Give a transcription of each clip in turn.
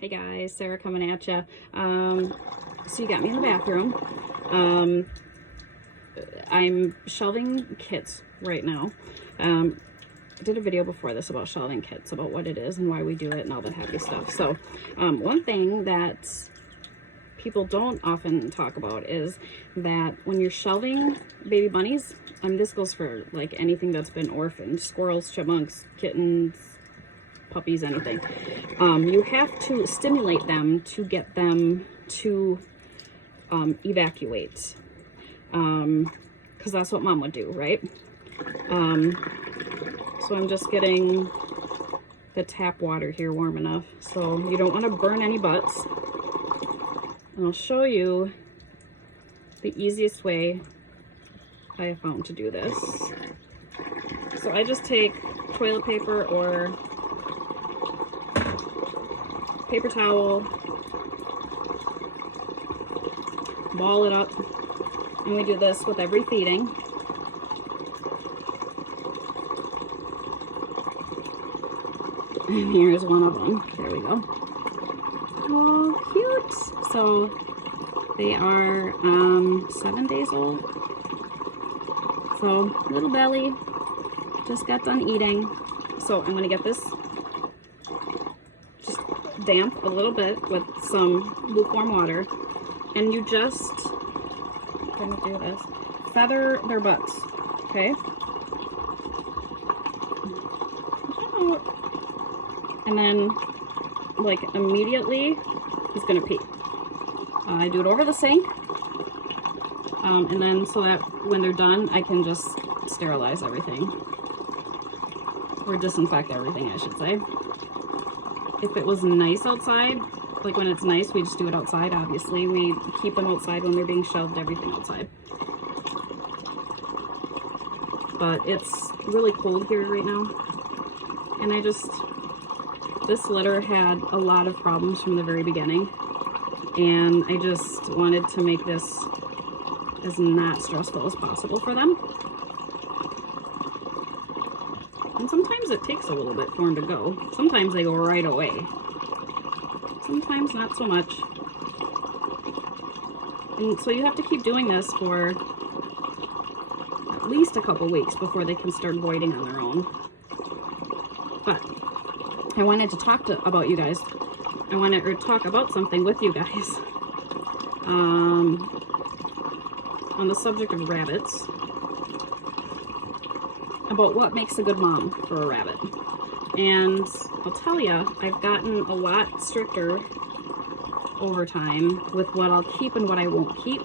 Hey guys, Sarah coming at you. So you got me in the bathroom. I'm shelving kits right now. I did a video before this about shelving kits, about what it is and why we do it and all that happy stuff. So one thing that people don't often talk about is that when you're shelving baby bunnies, this goes for like anything that's been orphaned, squirrels, chipmunks, kittens, puppies, anything. You have to stimulate them to get them to evacuate, because that's what mom would do, right? So I'm just getting the tap water here warm enough, so you don't want to burn any butts. And I'll show you the easiest way I have found to do this. So I just take toilet paper or paper towel, ball it up, and we do this with every feeding. And here's one of them. There we go. Oh, cute. So they are 7 days old. So little belly, just got done eating. So I'm gonna get this just damp a little bit with some lukewarm water, and you just gonna do this, feather their butts, okay? And then like immediately he's gonna pee. I do it over the sink, and then so that when they're done I can just sterilize everything, or disinfect everything I should say. If it was nice outside, like when it's nice, we just do it outside. Obviously, we keep them outside when they're being shelved, everything outside. But it's really cold here right now. And this litter had a lot of problems from the very beginning. And I just wanted to make this as not stressful as possible for them. And sometimes it takes a little bit for them to go. Sometimes they go right away. Sometimes not so much. And so you have to keep doing this for at least a couple weeks before they can start voiding on their own. But I wanted to talk about you guys. I wanted to talk about something with you guys. On the subject of rabbits. About what makes a good mom for a rabbit. And I'll tell you, I've gotten a lot stricter over time with what I'll keep and what I won't keep.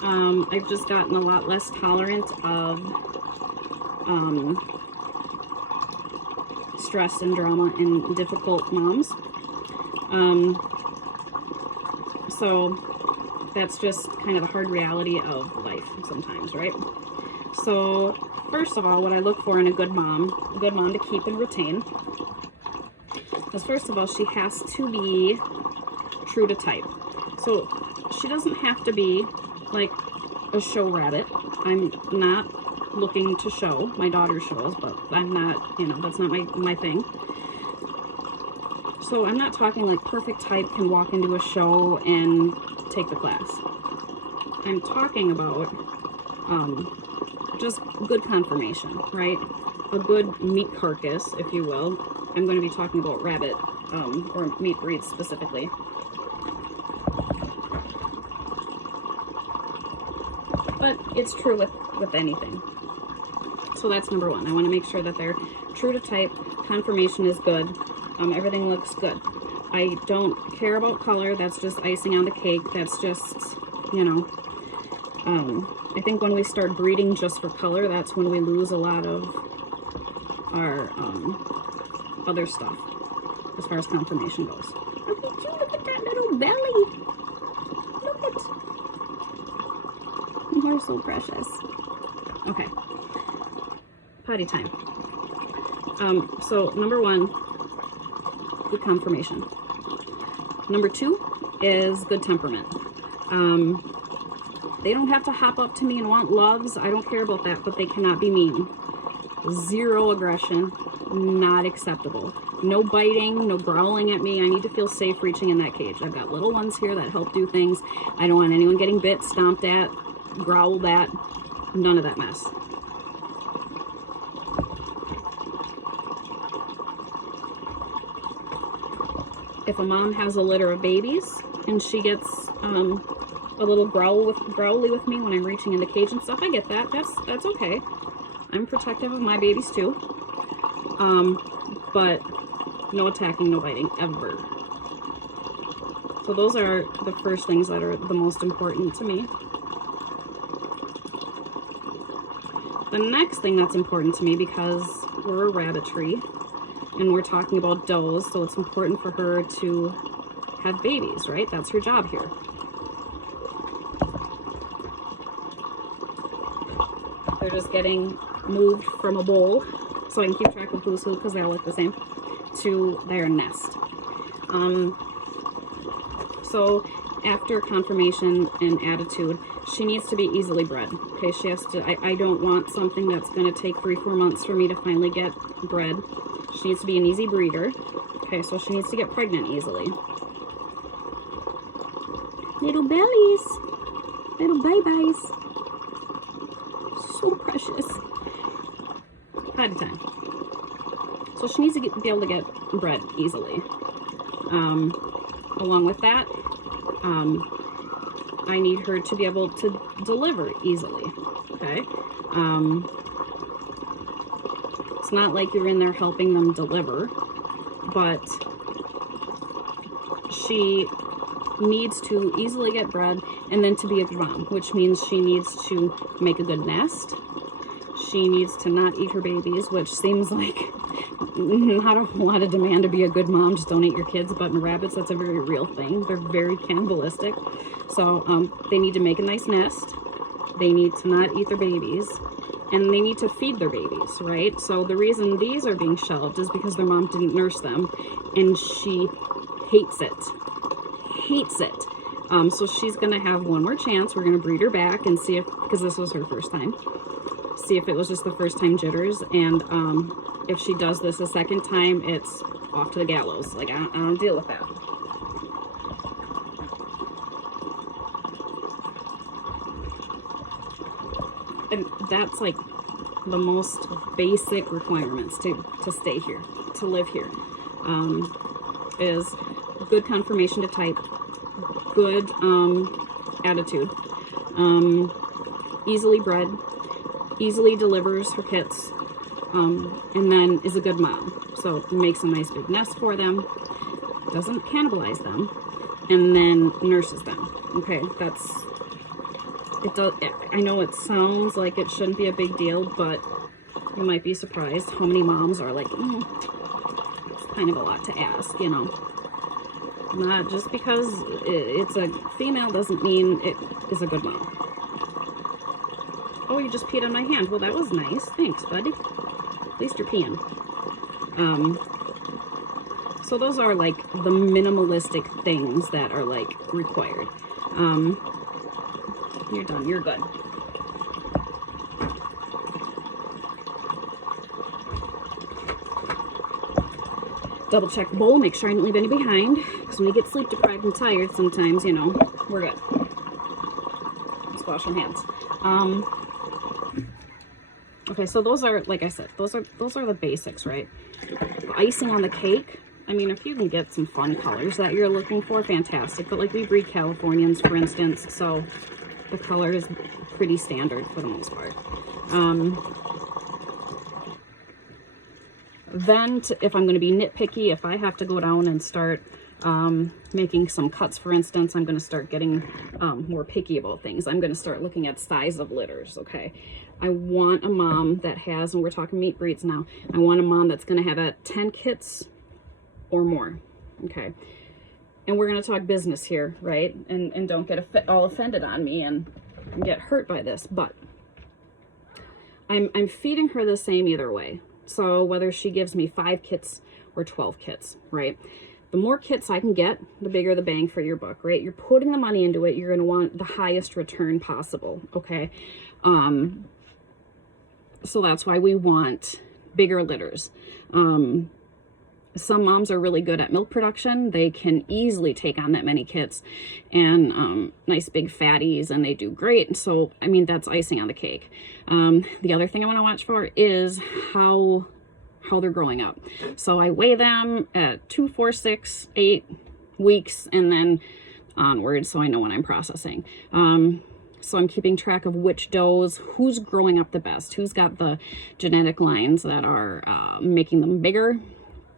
I've just gotten a lot less tolerant of stress and drama in difficult moms. So that's just kind of the hard reality of life sometimes, right? So first of all, what I look for in a good mom to keep and retain, is first of all, she has to be true to type. So she doesn't have to be like a show rabbit. I'm not looking to show. My daughter shows, but I'm not, that's not my thing. So I'm not talking like perfect type can walk into a show and take the class. I'm talking about just good conformation, right? A good meat carcass, if you will. I'm going to be talking about rabbit, or meat breeds specifically. But it's true with anything. So that's number one. I want to make sure that they're true to type, conformation is good, everything looks good. I don't care about color, that's just icing on the cake, that's just, I think when we start breeding just for color, that's when we lose a lot of our other stuff as far as conformation goes. Look at that little belly. Look at. You're so precious. Okay. Potty time. So number one, good conformation. Number two is good temperament. They don't have to hop up to me and want loves. I don't care about that, but they cannot be mean. Zero aggression, not acceptable. No biting, no growling at me. I need to feel safe reaching in that cage. I've got little ones here that help do things. I don't want anyone getting bit, stomped at, growled at. None of that mess. If a mom has a litter of babies and she gets a little growly with me when I'm reaching in the cage and stuff, I get that. That's okay. I'm protective of my babies too. But no attacking, no biting, ever. So those are the first things that are the most important to me. The next thing that's important to me, because we're a rabbitry and we're talking about does, so it's important for her to have babies, right? That's her job here. They're just getting moved from a bowl, so I can keep track of who's who because they all look the same, to their nest. So after conformation and attitude, she needs to be easily bred. Okay, she has to, I don't want something that's going to take 3-4 months for me to finally get bred. She needs to be an easy breeder. Okay, so she needs to get pregnant easily. Little bellies, little babies, so precious. At a time. So she needs to be able to get bred easily. Along with that, I need her to be able to deliver easily. Okay. It's not like you're in there helping them deliver, but she needs to easily get bred and then to be a good mom, which means she needs to make a good nest. She needs to not eat her babies, which seems like not a whole lot of demand to be a good mom. Just don't eat your kids. But in rabbits, that's a very real thing. They're very cannibalistic. So they need to make a nice nest. They need to not eat their babies. And they need to feed their babies, right? So the reason these are being shelved is because their mom didn't nurse them. And she hates it. Hates it. So she's going to have one more chance. We're going to breed her back and see if, because this was her first time, see if it was just the first time jitters. And if she does this a second time, it's off to the gallows. Like, I don't deal with that. And that's like the most basic requirements to stay here, to live here, is good conformation to type, good attitude, easily bred, easily delivers her kits, and then is a good mom. So makes a nice big nest for them, doesn't cannibalize them, and then nurses them. Okay, that's, it does, I know it sounds like it shouldn't be a big deal, but you might be surprised how many moms are like, it's kind of a lot to ask, you know. Not just because it's a female doesn't mean it is a good mom. Oh, you just peed on my hand. Well, that was nice. Thanks, buddy. At least you're peeing. So those are like the minimalistic things that are like required. You're done. You're good. Double check the bowl, make sure I didn't leave any behind, because when you get sleep deprived and tired sometimes, you know, we're good. Let's wash our hands. Okay, so those are, like I said, those are the basics, right? The icing on the cake, I mean, if you can get some fun colors that you're looking for, fantastic. But like we breed Californians, for instance, so the color is pretty standard for the most part. Then, if I'm going to be nitpicky, if I have to go down and start making some cuts, for instance, I'm going to start getting more picky about things. I'm going to start looking at size of litters, okay? I want a mom that has, and we're talking meat breeds now, I want a mom that's going to have 10 kits or more, okay? And we're going to talk business here, right? And don't get all offended on me and get hurt by this, but I'm feeding her the same either way. So whether she gives me 5 kits or 12 kits, right? The more kits I can get, the bigger the bang for your buck, right? You're putting the money into it. You're going to want the highest return possible, okay? So that's why we want bigger litters. Some moms are really good at milk production. They can easily take on that many kits and nice big fatties, and they do great. So, I mean, that's icing on the cake. The other thing I want to watch for is how they're growing up. So I weigh them at 2, 4, 6, 8 weeks and then onward, so I know when I'm processing. So I'm keeping track of which does, who's growing up the best, who's got the genetic lines that are making them bigger,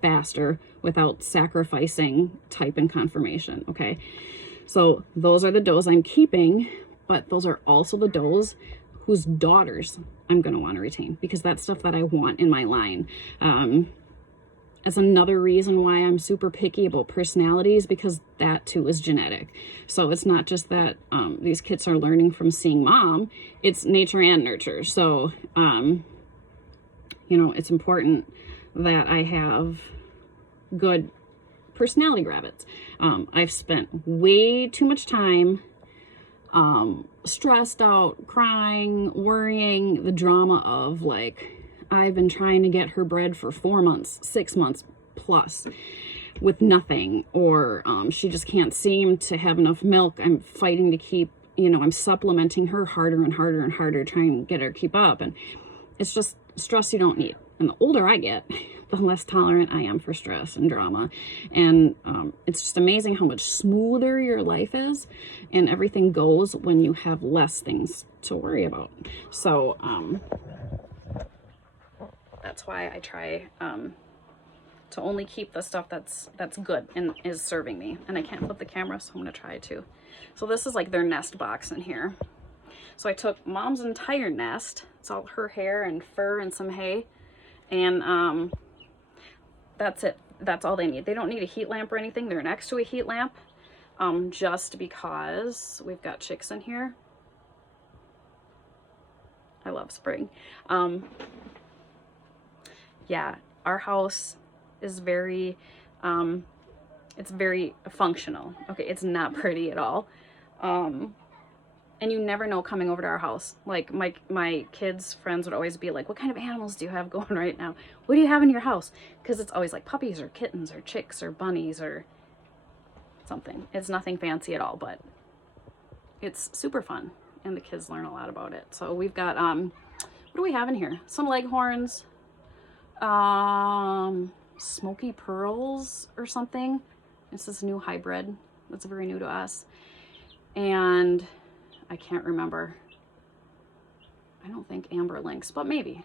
faster, without sacrificing type and conformation, okay? So those are the does I'm keeping, but those are also the does whose daughters I'm going to want to retain, because that's stuff that I want in my line. That's another reason why I'm super picky about personalities, because that too is genetic. So it's not just that these kids are learning from seeing mom, it's nature and nurture. So, you know, it's important that I have good personality rabbits. I've spent way too much time stressed out, crying, worrying, the drama of like, I've been trying to get her bred for 4 months, 6 months plus with nothing, or she just can't seem to have enough milk. I'm fighting to keep, you know, I'm supplementing her harder and harder and harder, trying to get her to keep up. And it's just stress you don't need. And the older I get, the less tolerant I am for stress and drama. And it's just amazing how much smoother your life is and everything goes when you have less things to worry about. So, that's why I try to only keep the stuff that's good and is serving me. And I can't flip the camera, so I'm gonna try to. So this is like their nest box in here. So I took mom's entire nest. It's all her hair and fur and some hay. And that's it. That's all they need. They don't need a heat lamp or anything. They're next to a heat lamp just because we've got chicks in here. I love spring. Yeah, our house is very, it's very functional. Okay, it's not pretty at all. And you never know coming over to our house. Like my kids' friends would always be like, what kind of animals do you have going right now? What do you have in your house? Because it's always like puppies or kittens or chicks or bunnies or something. It's nothing fancy at all, but it's super fun. And the kids learn a lot about it. So we've got, what do we have in here? Some leghorns. Smoky pearls or something. It's this new hybrid that's very new to us. And I can't remember. I don't think amber lynx, but maybe.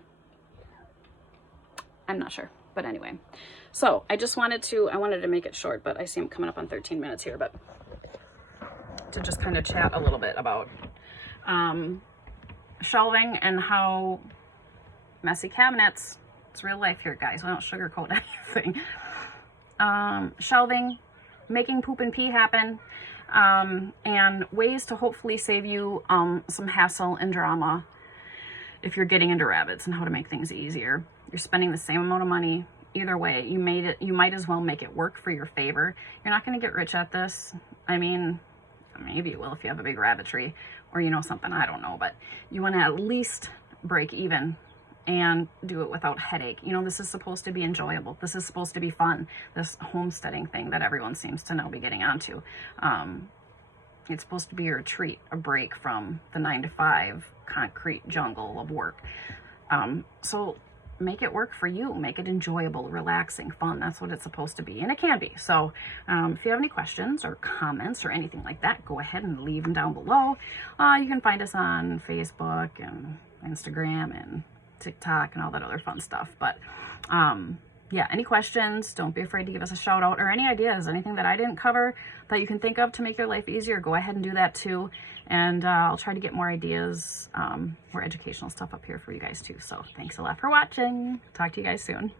I'm not sure. But anyway. So I just wanted to make it short, but I see I'm coming up on 13 minutes here, but to just kind of chat a little bit about shelving and how messy cabinets. It's real life here, guys. We don't sugarcoat anything. Shelving, making poop and pee happen, and ways to hopefully save you some hassle and drama if you're getting into rabbits, and how to make things easier. You're spending the same amount of money. Either way, you might as well make it work for your favor. You're not going to get rich at this. I mean, maybe you will if you have a big rabbitry or you know something, I don't know, but you want to at least break even and do it without headache. You know, this is supposed to be enjoyable. This is supposed to be fun. This homesteading thing that everyone seems to now be getting onto. It's supposed to be a retreat, a break from the 9-to-5 concrete jungle of work. So make it work for you. Make it enjoyable, relaxing, fun. That's what it's supposed to be, and it can be. So if you have any questions or comments or anything like that, go ahead and leave them down below. You can find us on Facebook and Instagram and TikTok and all that other fun stuff. But yeah, any questions, don't be afraid to give us a shout out, or any ideas, anything that I didn't cover that you can think of to make your life easier, go ahead and do that too. And I'll try to get more ideas, more educational stuff up here for you guys too. So thanks a lot for watching. Talk to you guys soon.